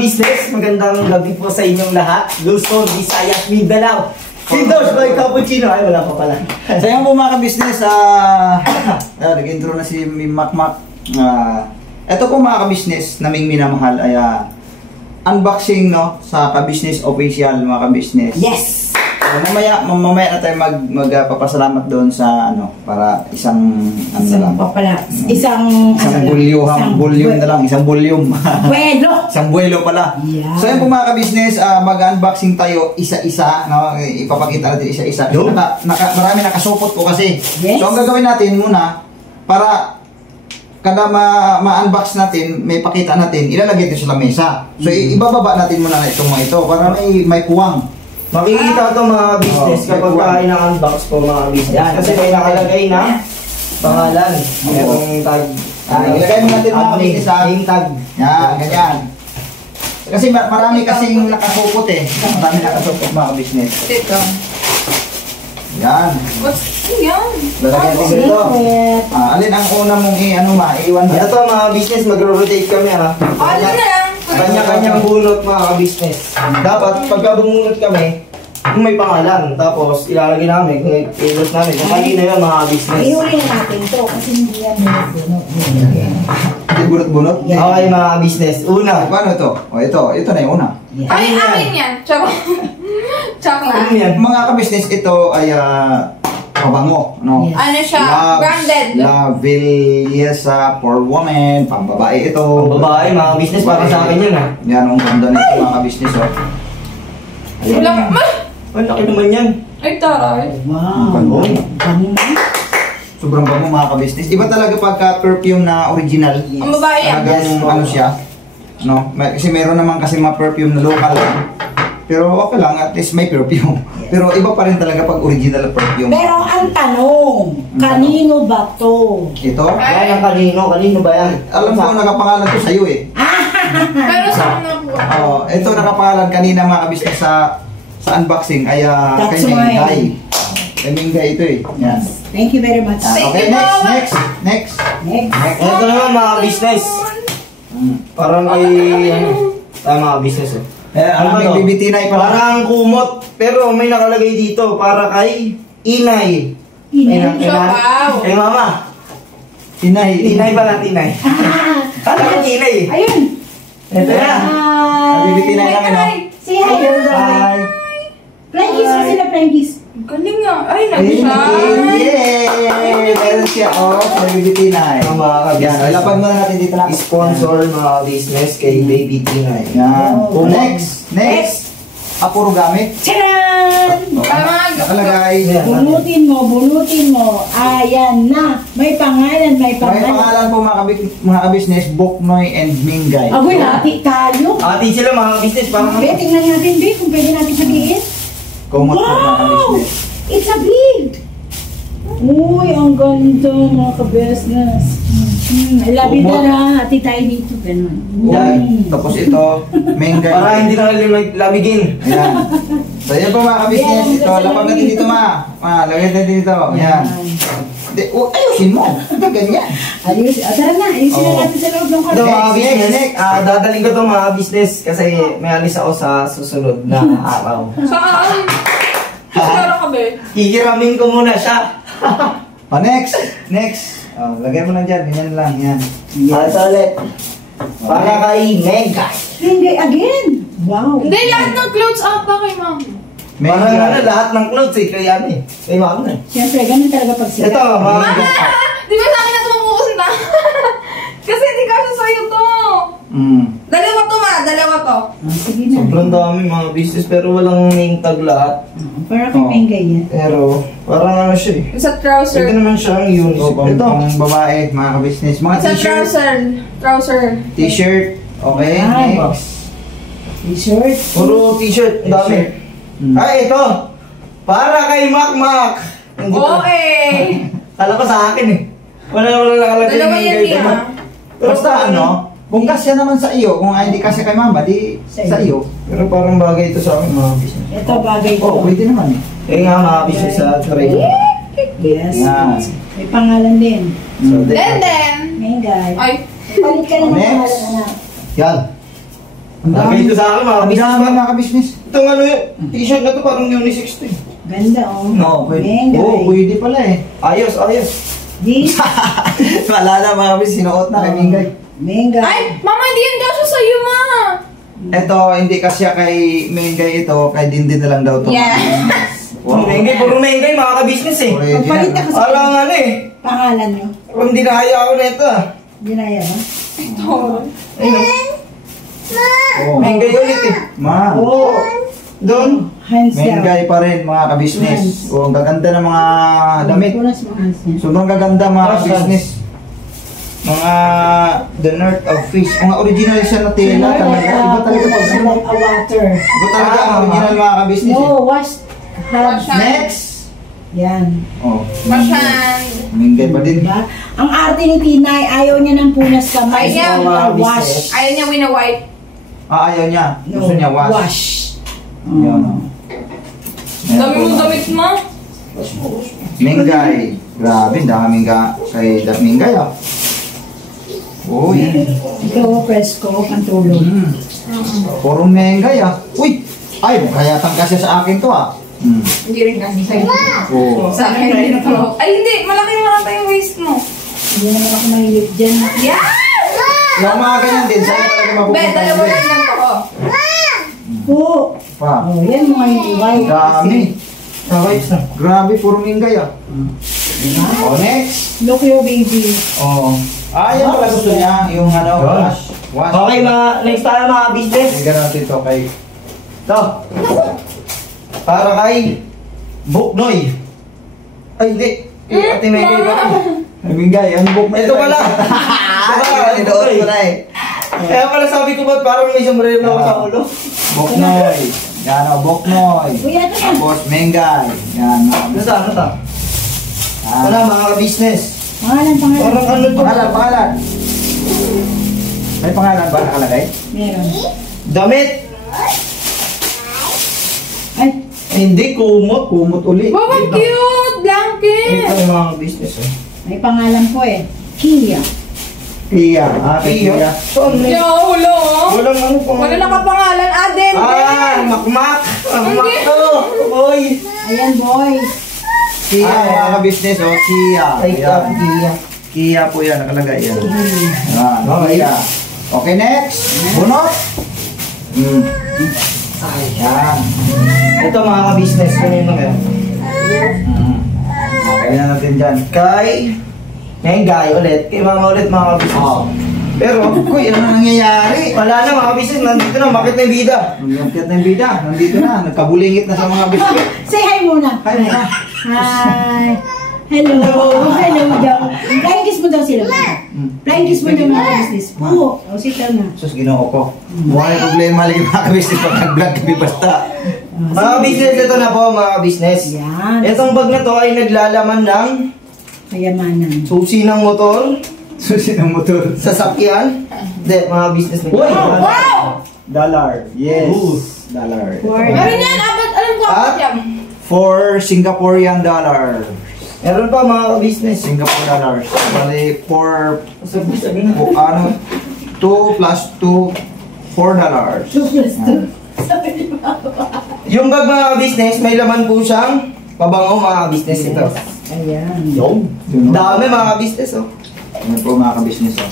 business, magandang gabi po sa inyong lahat. Luzon, Visayas, Mindanao. Si Dos Boy Cappuccino. Ay, wala pa pala. Sa iyo po mga ka-business, nag-intro na si Makmak. Ito po mga ka-business, naming minamahal ay unboxing no sa ka-business official mga ka-business. Yes! Mamaya na tayo magpapasalamat doon sa ano para isang lang. Isang volume na lang, isang volume. Buwelo. Isang buwelo pala. Yeah. So yun po mga ka-business, mag-unboxing tayo isa-isa, no? Ipapakita natin isa-isa. Marami nakasupot po kasi. Yes. So ang gagawin natin muna para kada ma-unbox natin, may pakita natin, ilalagay ito sa lamesa. So ibababa natin muna itong mga ito para may puwang. Makikita ito mga business kapag ina-unbox po mga business. Kasi may nakalagay na pangalan. Merong tag. Ilagay mo natin mga business yung tag. Yan, ganyan. Kasi marami kasing nakasupot eh. Marami nakasupot mga business. Ito. Yan. What's yan? Lalagyan natin ito. Alin ang una mong iiwan ba? Ito mga business, mag-rotate kami ha. Ano na lang? Kanya-kanyang bunot mga business. Dapat pagka bumunot kami, kung may pangalan, tapos ilalagay namin, ilot namin. Kung kanina yun mga business. Ihuli na natin to kasi hindi yan bunot-bunot. Hindi bunot-bunot? Okay mga business. Una. Paano ito? O ito na yung una. Ay, akin yan. Chocolate. Ano yan? Mga ka-business, ito ay pabango, no? Yes. Ano siya? Branded. La Villesa for women, pambabae ito. Ang babae, mga business, para sa akin yun ha. Yan, ang ganda nito mga ka-business, oh. Wala ka. Ang laki naman yan. Ay, taray. Wow. Bango. Bango na. Sobrang bango mga ka-business. Iba talaga pagka perfume na original. Ang babae yan. Talagang ano siya, no? Kasi meron naman kasi mga perfume na local lang. Pero okay lang, at least may perfume. Pero iba pa rin talaga pag original perfume. Pero ang tanong, kanino ba to? Ito? Yan ang kanino. Kanino ba yan? Alam ko nakapangalan ko sa'yo eh. Pero sa ano po? Ito nakapangalan kanina mga kabisnes sa unboxing ay That's kay why. Mingay. Kay Mingay ito eh. Yan. Thank you very much. Okay, next. Ito naman mga business. Parang ay mga business eh. Ano ba ito? BBT9 pala. Parang kumot. Pero may nakalagay dito para kay Inay. Inay? Wow. Kay mama. Inay. Inay pala, Inay. Kala ko Inay eh. Ayun. Ito na. BBT9 namin no? Say hi. Hi. Plankies pa sila, plankies. Galing nga. Ay, nag-shine. Yay! Meron siya sa BBT9. Ang mga Yan, business. ilapag muna natin dito na. Sponsor mga business kay Baby Tinay. Yan. Oh. Next. Puro gamit. Tcharan! Nakalagay. Bunutin mo. Ayan na. May pangalan. May pangalan po mga kabisnes, Boknoy and Mingay. Agoy, hati tayo. Ati sila mga business. Parang Be, tingnan natin, Be, kung pwede natin sabihin. Kumot po mga Wow! kabisnes. It's a big! Uy, ang ganda mga ka-business. Labi na, hati tayo dito. Ganun. Yan. Tapos ito, Mingay. para hindi na lamigin. Ayan. So yan po mga kabisnes. Ito, lapag natin dito lagyan natin dito. Ayan. Ayusin mo. Hindi ganyan. Tara na, ayusin na natin sa loob ng Ito karton. mga business. Next. Dadaling ko ito mga business kasi may alis ako sa susunod na araw. Saan? Saan ka ba? Hihiramin ko muna siya. Next. Lagay mo lang dyan. Ganyan lang. Yan. Yes. Ulit. Para kay Mega. Hindi, again. Wow. Hindi, lahat ng clothes up pa kay ma'am. Parang lahat ng clothes kay ano kay ma'am na. Siyempre, ganun talaga pag sila. Ito, mga Di ba sa akin na tumupunta? Kasi hindi kasi sa'yo to. Dalawa to. Sige na. sobrang dami mga business pero walang name tag lahat. Para kay Mengay yan. Pero parang ano siya eh. Sa trouser. Pwede naman siyang unisex. Ito. Ito. Pang babae, mga kabisnes. Mga Sa t-shirt. trouser. T-shirt. Okay, Ay. next. T-shirt. Puro t-shirt. Ang dami. Ay, ito. Para kay Makmak. Hindi pa. Okay. Kala ko sa akin eh. Wala nakalagay Dalawa ng yan guide niya. naman. Pero Basta ano, kung kasya naman sa iyo, kung hindi kasya kay mama, di sa iyo. Pero parang bagay ito sa akin mga business. Ito bagay ko. Oh, pwede naman eh. Eh nga mga business sa tray. Yes. Yan. May pangalan din. So, Then. Mengay. Ay. Palit ka na ng Next. pangalan, anak. yan. Ang dami. Ito sa akin, mga Ang business dami pa. mga ka-business. Itong ano yun, t-shirt na to parang unisex to eh. Ganda oh. Oo, pwede. Mengay. Oo, pwede pala eh. Ayos, ayos. This, Wala na mga ka-business, sinuot na kay Mingay. Mengay. Ay, mama, hindi yan daw siya sa'yo, ma. Ito, hindi kasi kay Mingay ito, kay Dindin na lang daw to. Yeah. Wow. Mengay, puro mengay, mga ka-business eh. Magpalit na kasi Alam nga na eh. pangalan nyo. Kung hindi nakaya ako na ito ah. Dinaya ba? Ayun. Oh. Mengay ulit eh. Ma. Oo. Doon. Hands down. Mengay pa rin mga ka-business. Oh, ang gaganda ng mga damit. Punas mo hands niya. Sobrang gaganda mga Yes, ka-business. Mga The North of Fish. Mga original siya na tela talaga. Iba talaga pag Like a water. Iba talaga ang original mga ka-business. No, wash hands. Wash hands. Next. Yan. Oh. Pasyan. Mingay pa din. Diba? Ang arte ni Tinay, ayaw niya ng punas kamay. Ayaw. So, wash. Ayaw niya wina-wipe. Ayaw niya. Gusto niya wash. Wash. Yan. oh. Ayan Dami po, mong mga- damit, ma. Mingay. Grabe, daming ka kay Mingay ah. Uy. Ito, presko, pantulog. Puro Mingay ah. Uy. Ay, kayatang kasi sa akin to ah. Hindi rin kasi sa'yo. Oh. Sa akin din to. Ay, hindi. Malaki naman ata yung waist mo. Hindi naman ako mahilig dyan. Yes! Yung mga ganyan din, sa'yo talaga Be, mapupunta dalawa yun. lang lang to. oh. Po. Pa. Oh, yan mga iway. Dami. Okay, na. Grabe, puro Mingay ah. Oh, next. Look your baby. Oh. Ah, yan pala gusto niya. Yung ano, wash. Wash. Okay, mga next tayo mga business. Tingnan natin to kay... Ito. Para kay Buknoy. Ay, hindi. Kay Ate Mengay pa rin. Ay, Mingay, ang book mo Ito pala. Ito ko na eh. Kaya pala sabi ko ba't parang may sombrero ako sa ulo? Boknoy. Yan o, Boknoy. Uy, ano yan? Tapos Mengay. Yan o. Ano sa ano ta? Wala mga business. Pangalan, pangalan. Parang ano to? Pangalan, pangalan. May pangalan ba nakalagay? Meron. Damit. Ay, Hindi, kumot. Kumot uli. Wow, ang cute! Blanket! Ito yung mga business eh. may pangalan po eh. Kia. Pia. Ah, kay Pia. Saan na? Yo, hulo, oh. Walang ano pa. Wala nakapangalan. Aden, Makmak. Makmak Hindi. to. Boy. Ayan, boy. Kia, mga ka-business o. Kia. Ay, Ayan. Kia. Kia po yan, nakalagay yan. Yan, Okay. Kia. Okay, next. Bunot. Yan. Ito mga ka-business. Kanino kayo? Okay na natin dyan. Kay Mengay ulit. Kay mama ulit mga ka-business. Oh. Pero, Uy, ano na nangyayari? wala na mga business. Nandito na. Bakit na yung bida? Nagkakit na yung bida. Nandito na. Nagkabulingit na sa mga biskuit. Say hi muna. Hi muna. Hi. Hello. Hello daw. Flying kiss mo daw sila. Flying kiss mo daw mga business. Oo. O, sita na. Sus, ginoo ko. Mukha yung problema lagi mga kabisnes pag nag-vlog kami basta. Mga business, ito na po mga business. Yan. Itong bag na to ay naglalaman ng Kayamanan. susi ng motor, Susi ng motor. sasakyan. Hindi, mga business na. Wow! Dollar. Yes. Ooh. Dollar. Meron yan, abot, alam ko, abot yan. For Singaporean dollar. Meron pa mga business. Singapore dollars. Bali, for, Sabi na. ano, 2 plus 2, $4. 2 plus 2. Yung bag mga business, may laman po siyang pabango mga business ito. Ayan. Yung Yun, no? dami mga business oh. Ano po mga kabisnes, oh.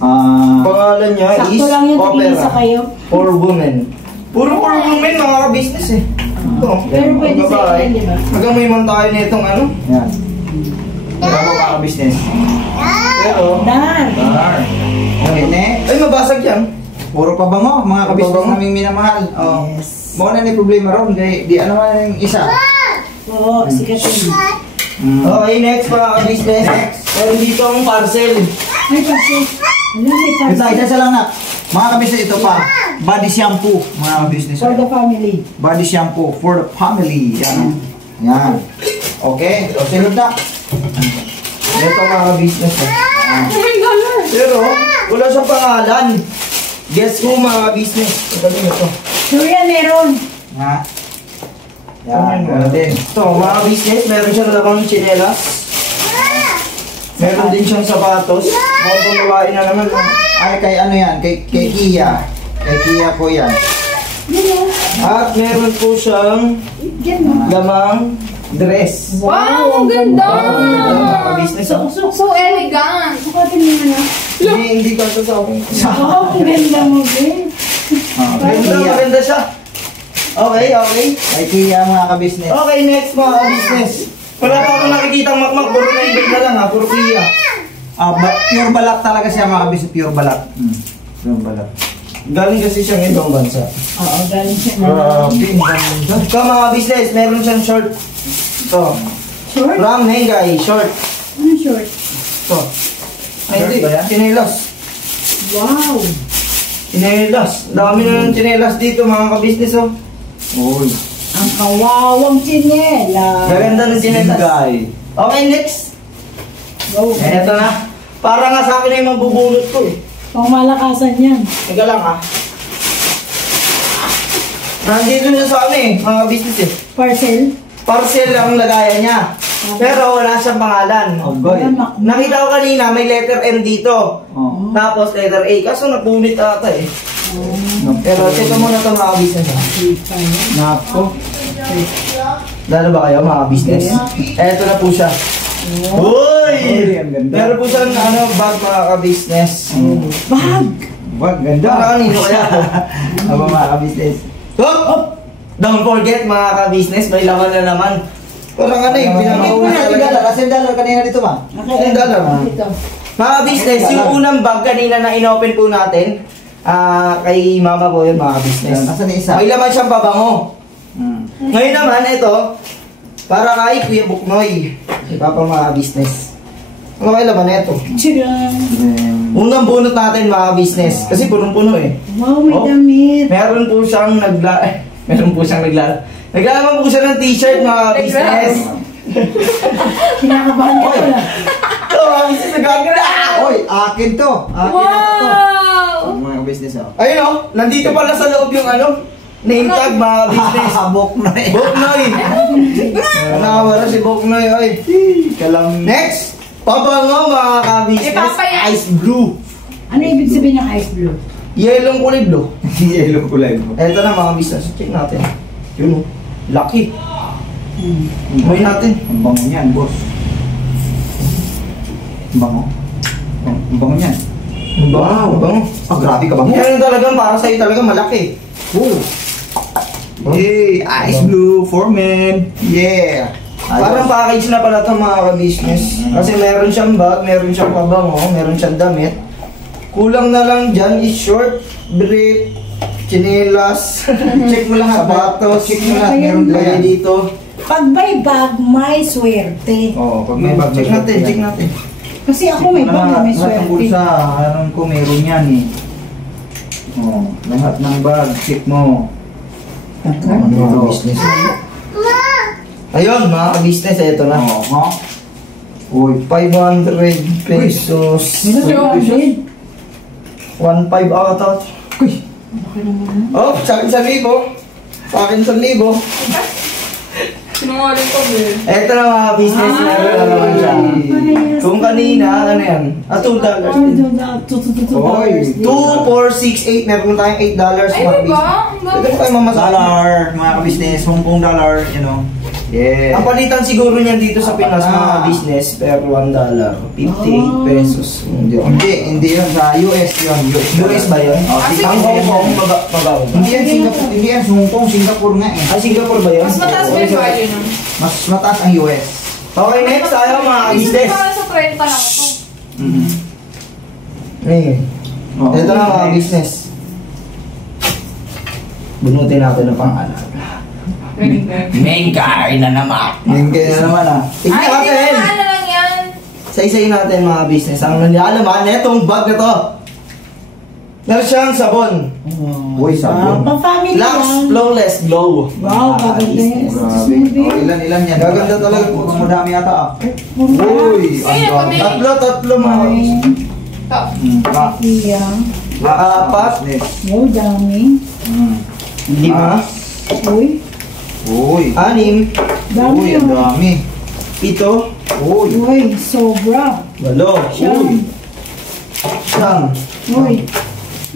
Ah, Pangalan niya Sakto is lang yung tingin sa Opera kayo. for Women. Puro for women mga business eh. Ito. Pero pwede sa babae. ilan, di ba? Hanggang may man tayo na itong ano. yan. Ano po mga kabisnes? Pero, Dar. Dollar. Okay, next. ay mabasag yan. Puro pabango, mga kabisnes Pabango. naming minamahal. Oh. Yes. Mo na ni problema ron, di ano man yung isa. Oo, sikat yun. Okay, next mga business. Meron dito ang parcel. May kasi. Alam, may Ito, parcel. isa lang na. Mga kabisnes, ito pa. Body shampoo, mga kabisnes. For the family. Body shampoo for the family. Yan. Yan. Okay, o sunod na. Ito mga business eh. Oh my God! Pero, wala siyang pangalan. Guess who mga business? Ito din ito. Sure yan, meron. Ha? Yan, gano'n din. Ito, mga business, meron siyang labang tsinelas. Meron din siyang sapatos. Mukhang babae na naman. Ay, kay ano yan? Kay Kia. Kay Kia po yan. Yan At meron po siyang Yan o. lamang dress. Wow, ang ganda! Mga business. So elegant. Sukatin mo na. Hindi ko ito sa akin. Wow, ang ganda mo, Ben. Kay Ganda, Kia. maganda siya. Okay, okay. Kay Kia mga ka-business. Okay, next mga business. Wala pa ako nakikita ang makmak. Puro na ibig na lang ha. Puro Kia. Pure balat talaga siya mga ka-business. Pure balat. Pure balat. Galing kasi siyang ibang bansa. Oo, galing siya na. Grabe, ang ganda. Ito mga business, meron siyang short. Ito. Short? From Hengay, short. Ano short? Ito. Ay, Short hindi. ba yan? Chinelas. Wow. Chinelas. Dami na ng chinelas dito mga ka-business oh. Uy. Ang kawawang chinela. Gaganda ng chinelas. Hengay. Okay, next. Go. Eto na. Para nga sa akin na yung mabubunot ko eh. Pangmalakasan yan. Teka lang ah. Nandito siya sa ano eh, mga business eh. Parcel. Parcel ang lagayan niya. Pero wala siyang pangalan. Agoy. Nakita ko kanina, may letter M dito. Oh. Tapos letter A. Kaso napunit ata eh. Pero check muna ito mga business ah. Nako. Lalo ba kayo mga business? Eto na po siya. Uy! Uy, ang ganda. Meron po siyang ano, bag mga ka-business. Bag. Wag, ganda. Para kanino kaya po? Aba mga ka-business. Hop! Don't forget mga ka-business, may laman na naman. Parang ano eh, pinamaunas talaga. Kasi dollar kanina dito ma. $10. Ito. Mga business, yung unang bag kanina na inopen po natin, kay mama po yun mga business. Nasaan yung isa? May laman siyang pabango. Ngayon naman, ito, para kay Kuya Buknoy. Iba pa mga business. Ano kaya laman na ito? Tcharam. Unang bunot natin mga business. Kasi punong-puno eh. Wow, may Oh. damit. Meron po siyang naglalaman po siya ng t-shirt mga business. Kinakabahan ka Oy! pala. Ito mga business, nagagala! Oy, akin to. Akin na to. Wow! Mga business oh. Ayun o, nandito pala sa loob yung ano, name tag mga business. Habok na eh. Boknoy! Nakawala si Boknoy, oy. Kalam. Next! Pabango mga ka-business, Ipapaya. ice blue. Ano ibig sabihin ng ice blue? Yellow kulay blue. Yellow kulay mo. Eto na mga business, check natin. Yun o, lucky. May natin. Ang bango niyan, boss. Ang bango. Ang bango niyan. Wow, bango. Ah, grabe ka bango. Yan talagang para sa'yo talaga malaki. Oh. Yay! Ice blue for men. Yeah! Parang package na pala ito mga ka-business. Kasi meron siyang bag, meron siyang pabango, meron siyang damit. Kulang na lang dyan is short, brief, chinelas, check mo lahat, sapatos, Check mo lahat, meron lagay yan. dito. Pag may bag, may swerte. Oo, pag may bag, Check natin, check natin. Kasi ako may bag na may Lahat ng swerte. bulsa, alam ko meron yan eh. Oh, lahat ng bag, check mo. Mga business. Ayun, mga ka-business, ito na. Oo, ha? Uy, 500 pesos. Grabe. 1.5 ata. uy, Oh, sa akin 1,000. Sa akin 1,000. Sinungaling ko, babe. Eto na mga business, meron na naman siya. Kung kanina, ano yan? $2 din. Oy, 2, 4, 6, 8. Meron tayong $8 Ay, mga diba? business. Ang Pwede dami. mo tayo mamasala. dollar, mga ka-business, Hong Kong dollar, you know. Yeah. Ang palitan siguro niyan dito sa Pinas mga business, pero $1. 58 pesos. Hindi yun, sa US yun. US ba yun? Oh, Ah, Ang Hong Kong, magaw ba? Hindi yan Singapore, hindi yan Hong Kong, Singapore nga eh. Ay, Singapore ba yun? Mas mataas ba yung value nun? Mas mataas ang US. Okay, next tayo mga Ibig business. sabihin parang sa 30 lang ito. Ayun. Oh, Ito na mga business. Bunutin natin ang pangalan. Main guy na naman. Yung kaya naman ah. Tignan Ay, hindi natin. naman ano lang yan. Sa-isayin natin mga business. Ang nilalaman na itong bag na to. Meron siyang sabon. Uy, sabon. Pang-family Lux lang. Flawless Glow. Wow, gaganda yan. Grabe. Oh, ilan yan? Gaganda talaga. Mukhang madami yata ah. Puro Uy, ang Sino dami. pamili? Tatlo mga business. Ito. Iya. Apat. Wow, dami. 5. Uy, Uy. 6. dami Uy, ang yun. dami. 7. Uy. Uy, sobra. 8. Siyam. Siyam. Uy,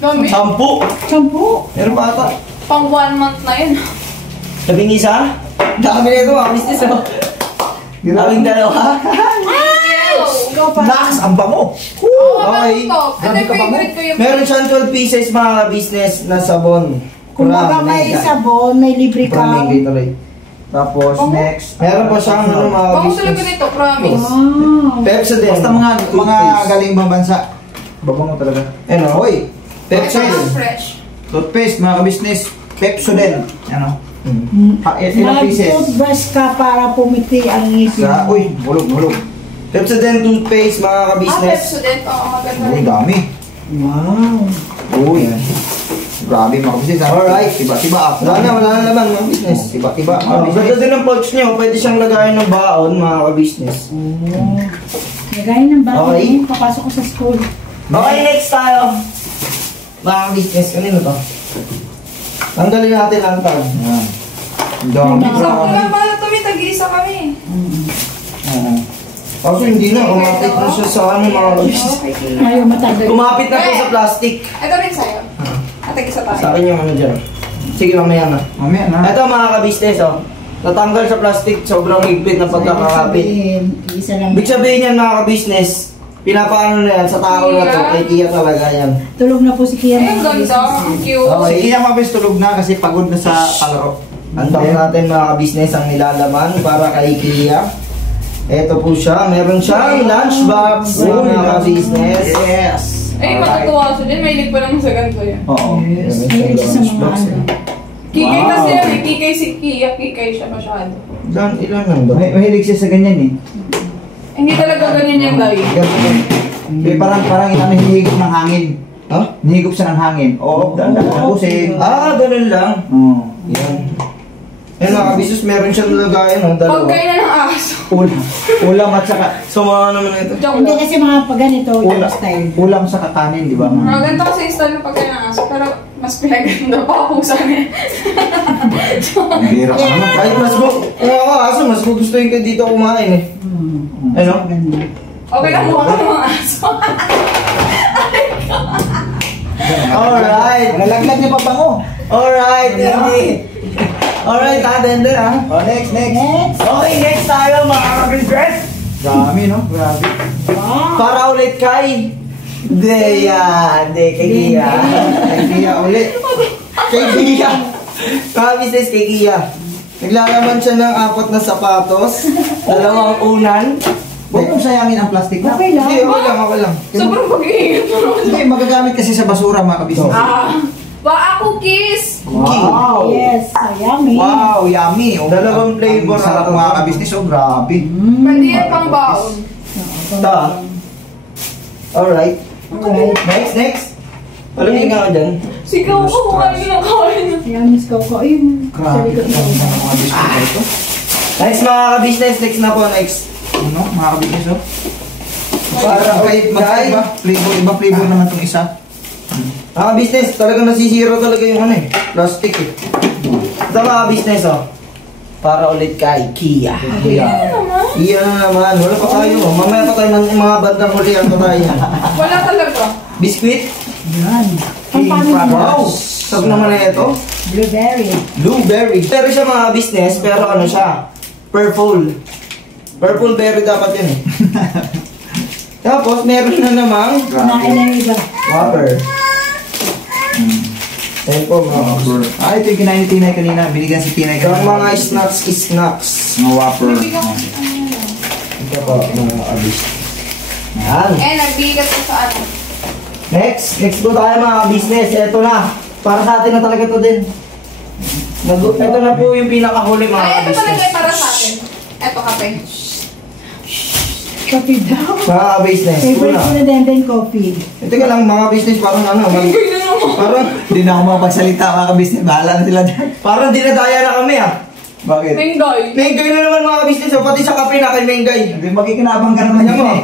Dami. 10. Shampoo. Meron pa ata. Pang 1 month na yun. Labing isa? Dami na ito mga business oh. Labing dalawa. Ikaw pa. Nax, ang bango. Okay. Ito yung favorite ko yung... Meron siyang 12 pieces mga business na sabon. Kung baga may sabon, may libre ka. From Gatorade. Tapos, Bango. next. Meron pa siyang ano mga Bango business. talaga nito, promise. Wow. Pepsodent. Basta mga Toothpaste. galing ibang bansa. Babango talaga. Ano? Hoy, Ito yung Pepsodent. fresh. toothpaste, mga ka-business. Pepsodent. Ano? Hmm. Ilang pieces? Mag-toothbrush ka para pumiti ang ngipin. Uy, hulog. Pepsodent toothpaste mga Ah, ka-business. Pepsodent. Oo, maganda Uy, rin. dami. Wow. Uy. Grabe mga ka-business. Alright. Tiba-tiba. Wala na naman mga business. Tiba-tiba mga Oh, ganda ka-business. din ang pouch niyo. Pwede siyang lagayan ng baon mga ka-business. Oh. Lagay ng bago Okay. okay. Papasok ko sa school. Okay, next tayo. Mga ka-business, kanino to? Tanggalin natin ang tag. Yan. Ang dami. Ang Sakto Grabe. lang pala ito, may tag-iisa kami. Oo. Kaso hindi na, kumapit na siya sa ano mga ka-business. Ayaw matagal. Kumapit na po sa plastic. Ito rin sa'yo. Tag-isa tayo. Sa akin yung ano dyan. Sige, mamaya na. Mamaya na. Ito mga ka-business, oh. Natanggal sa plastic, sobrang higpit na pagkakakapit. Isa lang. Ibig sabihin yan mga ka-business, pinapaano na yan sa tao na to, kay Kia talaga yan. Tulog na po si Kian. Ay, ang ganda. Ang cute. Okay. Si Kia mabis tulog na kasi pagod na sa palaro. Antayin natin mga ka-business ang nilalaman para kay Kia. Ito po siya, meron siyang lunchbox mga ka-business. Yes. Ay, matutuwa siya din. May pa naman sa ganito yan. Oo. Yes. Mahilig siya sa mga ano. Kikay Wow. kasi yan. Kikay si Kia. Kikay siya masyado. Ilan nandun? Mahilig siya sa ganyan eh. Hindi talaga ganyan yung dahil. Parang hinihigop ng hangin. Ha? Hinihigop siya ng hangin. Oo, tapusin. Ah, ganun lang. Oo. Yan. Yan mga ka-business, meron siyang lagayan, oh, dalawa. Pagkain na ng aso. Ulam at saka So mga naman ito. Joke Hindi lang. kasi mga pag ganito, yung ulam, style. ulam sa kakanin, di ba? Ganito kasi yung style ng pagkain ng aso. Pero mas pinaganda pa pusa niya. Ang bira ka naman. Kahit mas aso, mas gugustuhin ko dito kumain eh. Ano? Ganda. Okay lang mukha ka ng mga aso. Alright. Nalaglag niya pa bango. Alright, hindi. Alright, tender ha. Oh, next. Next. Okay, next tayo mga ka-business. Grabe, no? Grabe. Wow. Para ulit kay Deya. Kay Kia. Kay Kia ulit. Kay Kia. Mga business kay Kia. Naglalaman siya ng 4 na sapatos, 2 unan. Huwag mong sayangin ang plastic na. Okay lang. Hindi, okay lang. Sobrang pag-iingat mo naman. Hindi, magagamit kasi sa basura mga kabisnes. Ba, cookies! Wow! Yes. So, yummy. Wow, yummy! Oh, Dalawang flavor. Ang sarap mga kabisnes, oh, grabe. Pwede yan pang baon. Ta. Alright. Alright. Next. Palagay nga ka dyan. Sigaw ko, mukha nyo na kain. Ayan, Miss Coco. Ayun. Sa Grabe likod ka mo. mga kabisnes na ito. Next mga ka-business, next na po, next. Ano, mga kabisnes, oh. Para ulit kay Ibang flavor naman itong isa. mga business, talagang nasisiro talaga yung ano eh, plastic eh. Ito mga business oh. Para ulit kay Kia. Iya na naman, wala pa tayo. Mamaya pa tayo ng mga bandang hulihan pa tayo. Wala talaga. Biscuit? Yan. Ang paano Wow! mo? Sab naman na ito. Blueberry. Blueberry. Pero siya mga business, pero ano siya? Purple. Purple berry dapat yun eh. Tapos meron na namang Kunain na yung iba. Whopper. Ayun po mga Ah, ito yung kinain ni Tinay kanina. Binigyan si Tinay Yung kanina. mga snacks. Mga whopper. Ito po mga abis. Yan. Nagbigat ko sa ano. Next po tayo mga business. Ito na. Para sa atin na talaga to din. Ito na po yung pinakahuli mga Ay, ito talaga business. ay para sa atin. Ito kape. Coffee daw. Mga business. Favorite ko Una. na din coffee. Ito ka lang mga business parang ano. Parang Hindi na ako mapagsalita mga kabisnes. Bahala na sila dyan. parang dinadaya na kami ah. Bakit? Menggoy. Mengay na naman mga business. Pati sa kape na kay Mengay. Hindi makikinabang ka naman Ayan yun mo. eh.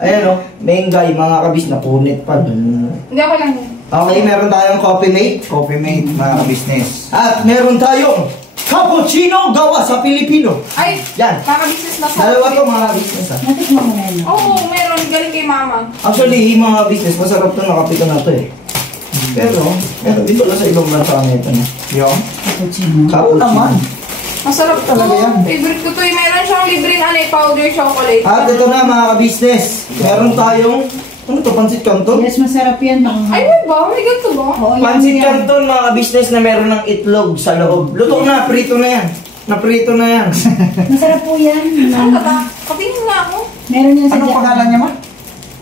Ayan o. Mengay mga kabis na punit pa. Hindi ako lang. Okay, meron tayong coffee mate. Coffee mate mga kabisnes. At meron tayong Cappuccino gawa sa Pilipino. Ay, Yan. mga business na Dalawa to mga business ha. Natikman mo na yun. Oo, meron. Galing kay mama. Actually, yung mga business, masarap to, nakape ko na to eh. Pero dito lang sa ibang bansa na ito na. Yung? Cappuccino. Oo naman. Masarap Talaga yan. Favorite ko to eh. Meron siyang libreng powder chocolate. At ito na mga ka-business. Meron tayong, ano to, Pansit Canton? Yes, masarap yan. Ay, may ba? May ganito ba? Oo, yan Pansit yan. Canton mga ka-business na meron ng itlog sa loob. Luto na, prito na yan. Naprito na yan. Masarap po yan. Ano ba? Katingin nga ako. Meron yan sa Anong pangalan niya, ma?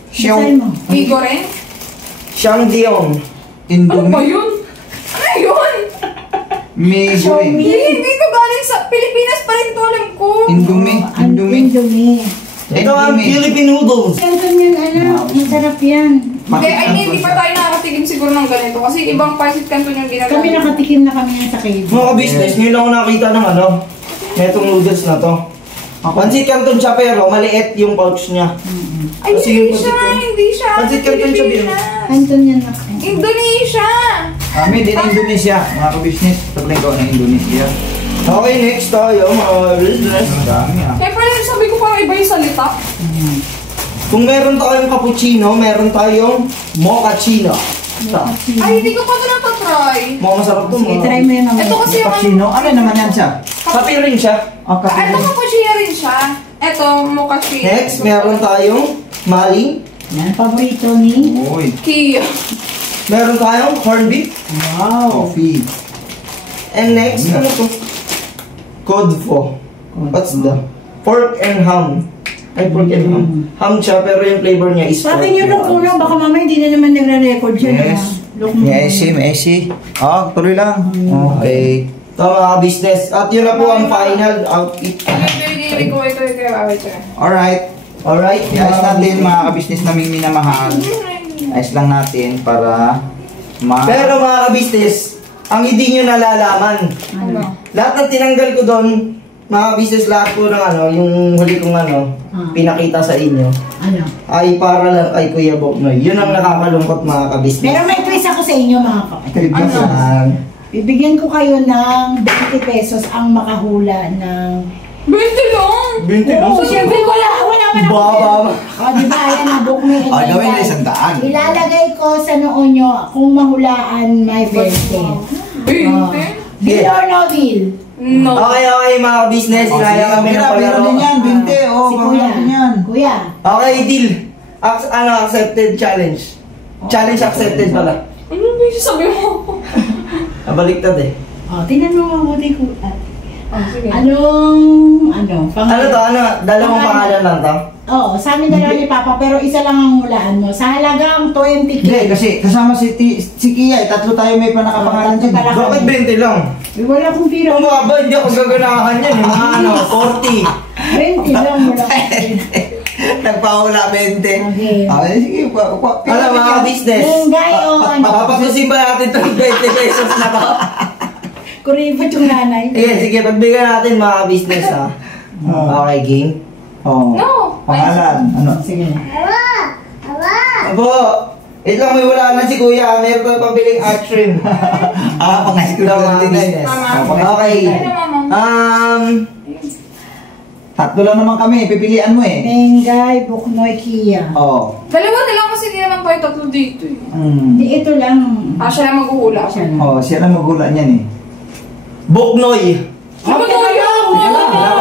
Basahin mo. Bigo rin? Siyang Dion. Ano ba Indomie. yun? Ano yun? Migoy. Hindi ko galing sa Pilipinas pa rin to, alam ko. Indomie. Indomie. Indomie. Ito ang Philippine noodles. Canton yan, anak. Masarap yan. Hindi, I mean, hindi pa tayo nakakatikim siguro ng ganito. Kasi ibang Pansit Canton yung ginagawa. Kami nakatikim na kami yan sa cave. Mga ka-business, ngayon lang ako nakita ng ano, netong noodles na to. Pansit Canton siya pero maliit yung pouch niya. Ay, Kasi hindi yung siya, Pansit Canton- hindi siya. Pansit Canton siya, Pilipinas. Canton yan na. Indonesia! Made in Indonesia. Mga ka-business. Sabi ko ng Indonesia. Okay, next tayo mga business. Ang dami ah. Kaya pala sabi ko parang iba yung salita. Kung meron tayong cappuccino, meron tayong mochaccino. Ito. Ay, hindi ko pa ito natatry. Mukhang masarap to. Sige, try mo yan mamaya. Ito kasi yung... Cappuccino. Ano naman yan siya? Kape rin siya. Oh, Ito cappuccino rin siya. Ito, mochaccino. Next, meron tayong maling. Yan, paborito ni. Uy. Kia. Meron tayong corned beef. Wow. Coffee. And next, ano to? Codfo. What's the? Pork and ham. Ay, pork and ham. Ham siya, pero yung flavor niya is Sabi niyo nung una, baka mamaya hindi na naman nagre-record siya na. Yes. Look mo. Messi. Oh, tuloy lang. Okay. Ito mga business. At yun na po ang final outfit. Hindi ko ito. Alright. Alright. Iayos natin mga ka-business naming minamahal. Ayos lang natin para Pero mga ka-business, ang hindi nyo nalalaman. Ano? Lahat ng tinanggal ko doon, mga business lahat po ng ano, yung huli kong ano, pinakita sa inyo, Ano? ay para lang kay Kuya Boknoy. Yun ang nakakalungkot mga ka-business. Pero may twist ako sa inyo mga kapatid. Ano? Bibigyan ko kayo ng 20 pesos ang makahula ng... 20 lang! 20 Oo, siyempre wala ako. Baba. O, di ba? Ayan na, book me. Oh, gawin na 100. Ilalagay ko sa noo nyo kung mahulaan may 20. 20? Bill or no bill? No. Okay, mga ka-business. Kaya kami ng Pero palaro. din yan, 20. Oh, Si baka Kuya. din yan. Kuya. Okay, deal. Accepted challenge. Challenge accepted pala. Ano ba yung sabi mo? Nabaliktad eh. O, tingnan mo mabuti ko. Sige. Anong, Ano to? Ano? Dalawang pangalan lang to? Oo, sa amin dalawa ni Papa, pero isa lang ang hulaan mo. Sa halagang 20K. Hindi, kasi kasama si Kia, tatlo tayo may panakapangalan Tatlo dyan. pala. Bakit 20 lang? Wala akong pira. Ang baba, hindi ako gaganahan yan. Yung mga ano, 40. 20 lang, wala akong pira. Nagpahula 20. Okay. Ah, sige, Alam mga business. Lengay o ano. Papapasusin ba natin itong 20 pesos na to? Kuripot yung nanay. Sige, pagbigyan natin mga business ha. Okay, game. Oh. No. Pangalan. Ano? Sige. Abo, ito lang may wala na si Kuya. Meron ko pabiling ice cream. Pang-high school Ito lang mga din eh. business. Tama. Okay. Ano, mama? Tatlo lang naman kami, pipilian mo eh. Mengay, Buknoy, Kia. Oh. Dalawa na lang kasi hindi naman tayo tatlo dito eh. Mm. Di ito lang. Siya lang maghuhula. Siya lang. Oh, siya lang magulat niyan eh. Boknoy. Ano ba tayo?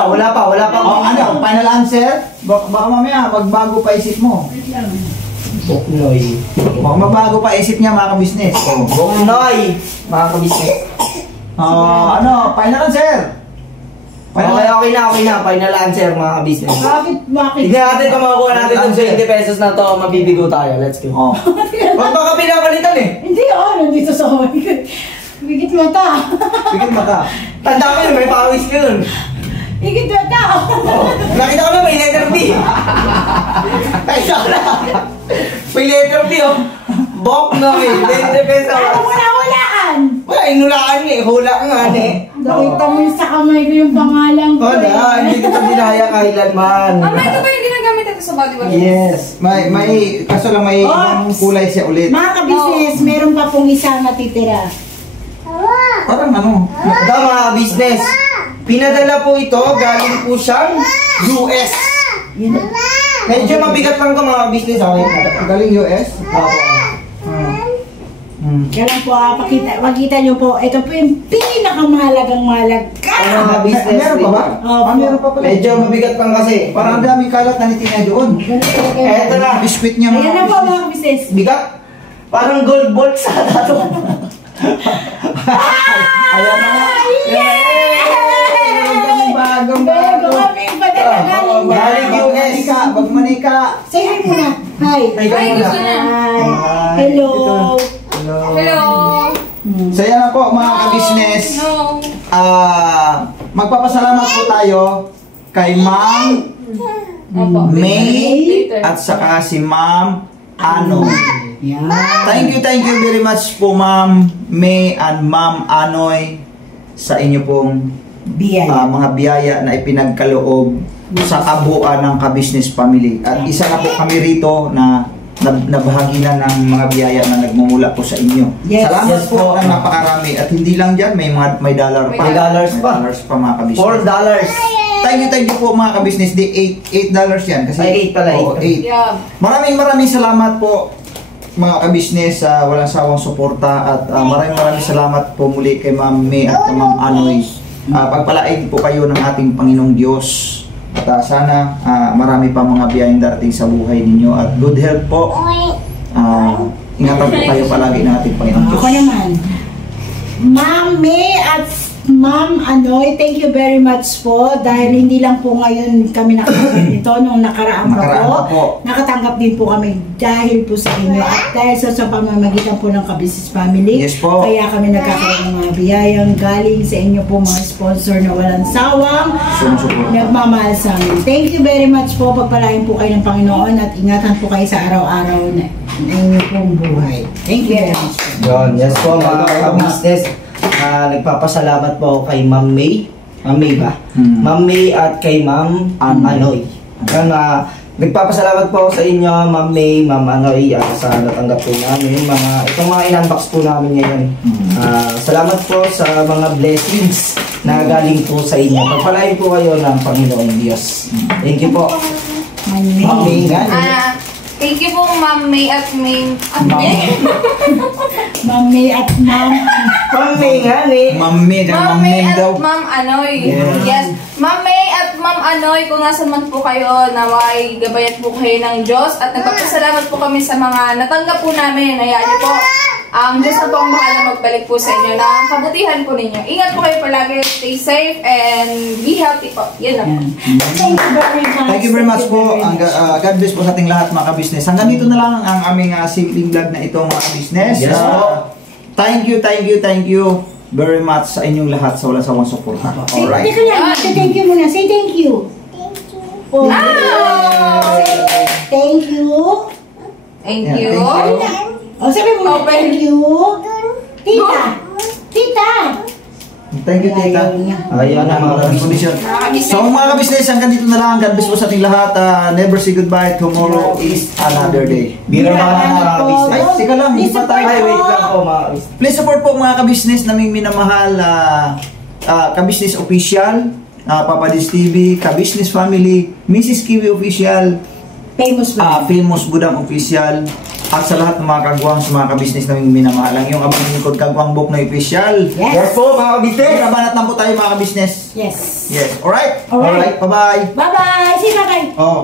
Wala pa. Oh, ano? Final answer? Baka mamaya magbago pa isip mo. Wait lang. Boknoy. Baka magbago pa isip niya mga ka-business. Oh. Boknoy. Mga kabisnes. Oh, ano? Final answer? Okay na. Final answer mga kabisnes. Bakit? Tignan natin kung makukuha natin itong 20 pesos na to. Mabibigo tayo. Let's go. Oh. Huwag baka pinapalitan eh. Hindi, nandito sa hawig. Bigit mata. Bigyan mata. Tanda ko yun, may pawis ka yun. Bigit mata. Nakita ko na may letter B. Nakita ko na. May letter B oh. Boknoy. 20 pesos. Ano mo na hulaan? Wala, inulaan niya eh. Hula nga eh. Nakita mo yung sa kamay ko yung pangalan ko. Wala, hindi ko ito dinaya kailanman. Mama, ito ba yung ginagamit ito sa body wash? Yes. Kaso lang may ibang kulay siya ulit. Mga kabisnes, meron pa pong isa natitira. Parang ano? Ito mga business. Pinadala po ito, galing po siyang US. Medyo mabigat lang ito mga business. Okay. Galing US? Kaya lang po, makita nyo po, ito po yung pinakamahalagang Mga business. Meron pa ba? Meron pa pala. Medyo mabigat lang kasi. Parang ang daming kalat na nitinay doon. Eto na. Biskwit niya Ayan na po business. mga business. Bigat. Parang gold bolt sa tato. Ayan na nga. Bagong Bago kami padala galing Galing na. US. Bagmanika. Say hi muna. Hi. Ay, Ay, gusto na. Hi. Hello. Hello. So yan na po mga ka-business. No. Magpapasalamat po tayo kay Ma'am Opo. May Later. at saka si Ma'am Ano. Yan. Thank you very much po Ma'am May and Ma'am Anoy sa inyo pong Biyaya. mga biyaya na ipinagkaloob sa kabuuan ng ka-business family. At isa na po kami rito na nabahagi na ng mga biyaya na nagmumula po sa inyo. Yes. Salamat Yes po po. ng napakarami. At hindi lang dyan, may dollar pa. May dollars pa. May dollars pa mga ka-business. $4. Thank you po mga ka-business. Di $8 yan. Kasi, Ay, 8 pala, Oo, 8. 8. Yeah. Maraming salamat po mga ka-business sa walang sawang suporta at maraming salamat po muli kay Ma'am May at kay Ma'am Anoy. Pagpalain po kayo ng ating Panginoong Diyos at sana marami pa mga biyayang darating sa buhay ninyo at good health po. Ingatan po kayo palagi ng ating Panginoong Diyos. Ako naman. Ma'am May at Ma'am Anoy, thank you very much po dahil hindi lang po ngayon kami nakatanggap nito nung nakaraan pa po. Nakatanggap din po kami dahil po sa inyo at dahil sa pamamagitan po ng Ka-Business Family. Yes po. Kaya kami nagkakaroon ng mga biyayang galing sa inyo po mga sponsor na walang sawang Sumusuporta. nagmamahal sa amin. Thank you very much po. Pagpalain po kayo ng Panginoon at ingatan po kayo sa araw-araw na inyong pong buhay. Thank you very much po. Yun, yes po mga ka-business. Nagpapasalamat po ako kay Ma'am May. Ma'am May ba? Ma'am May at kay Ma'am Anoy. Nagpapasalamat po ako sa inyo, Ma'am May, Ma'am Anoy, sa natanggap po namin. Itong mga in-unbox po namin ngayon. Salamat po sa mga blessings na galing po sa inyo. Pagpalain po kayo ng Panginoong Diyos. Thank you po. Ma'am May nga. Thank you po, Ma'am May at May. Ma'am May at Ma'am. Ma'am May nga eh. Ma'am May at Ma'am Ma'am May May daw. at Ma'am Anoy. Yes. Yes. Ma'am May at Ma'am Anoy, kung nasan man po kayo, naway gabayan po kayo ng Diyos at nagpapasalamat po kami sa mga natanggap po namin. Hayaan niyo po. Ang Diyos na po ang bahala magbalik po sa inyo ng kabutihan po ninyo. Ingat po kayo palagi. Stay safe and be healthy po. Yan lang po. Thank you very much. Thank you very much po. God bless po sa ating lahat mga ka-business. Hanggang dito na lang ang aming simpleng vlog na ito mga ka-business. Yes po. Thank you very much sa inyong lahat sa walang sawang suporta. Alright. Teka lang, thank you muna. Say thank you. Oh, thank you. Thank Yeah, you. thank you. Oh, sabi mo, Open. thank you. Tita. Tita. Thank you, Tita. Ayan na mga Condition. So mga ka-business, hanggang dito na lang. God bless po sa ating lahat. Never say goodbye. Tomorrow is another day. Biro na mga ka-business. Ay, teka lang, hindi pa tayo. Ay, wait lang po mga ka-business. Please support po mga ka-business naming minamahal. Ka-business official, Papa Diz TV, ka-business family, Mrs. Kiwi official, Famous ba? Famous Budang official, at sa lahat ng mga kagwang sa mga ka-business naming minamahal. Ang iyong abang lingkod kagwang book na official. Yes. Yes po mga ka-business. Nabanat na po tayo mga ka-business. Yes. Yes. Alright? Alright. Bye-bye. Bye-bye. See you, bye-bye. Oh.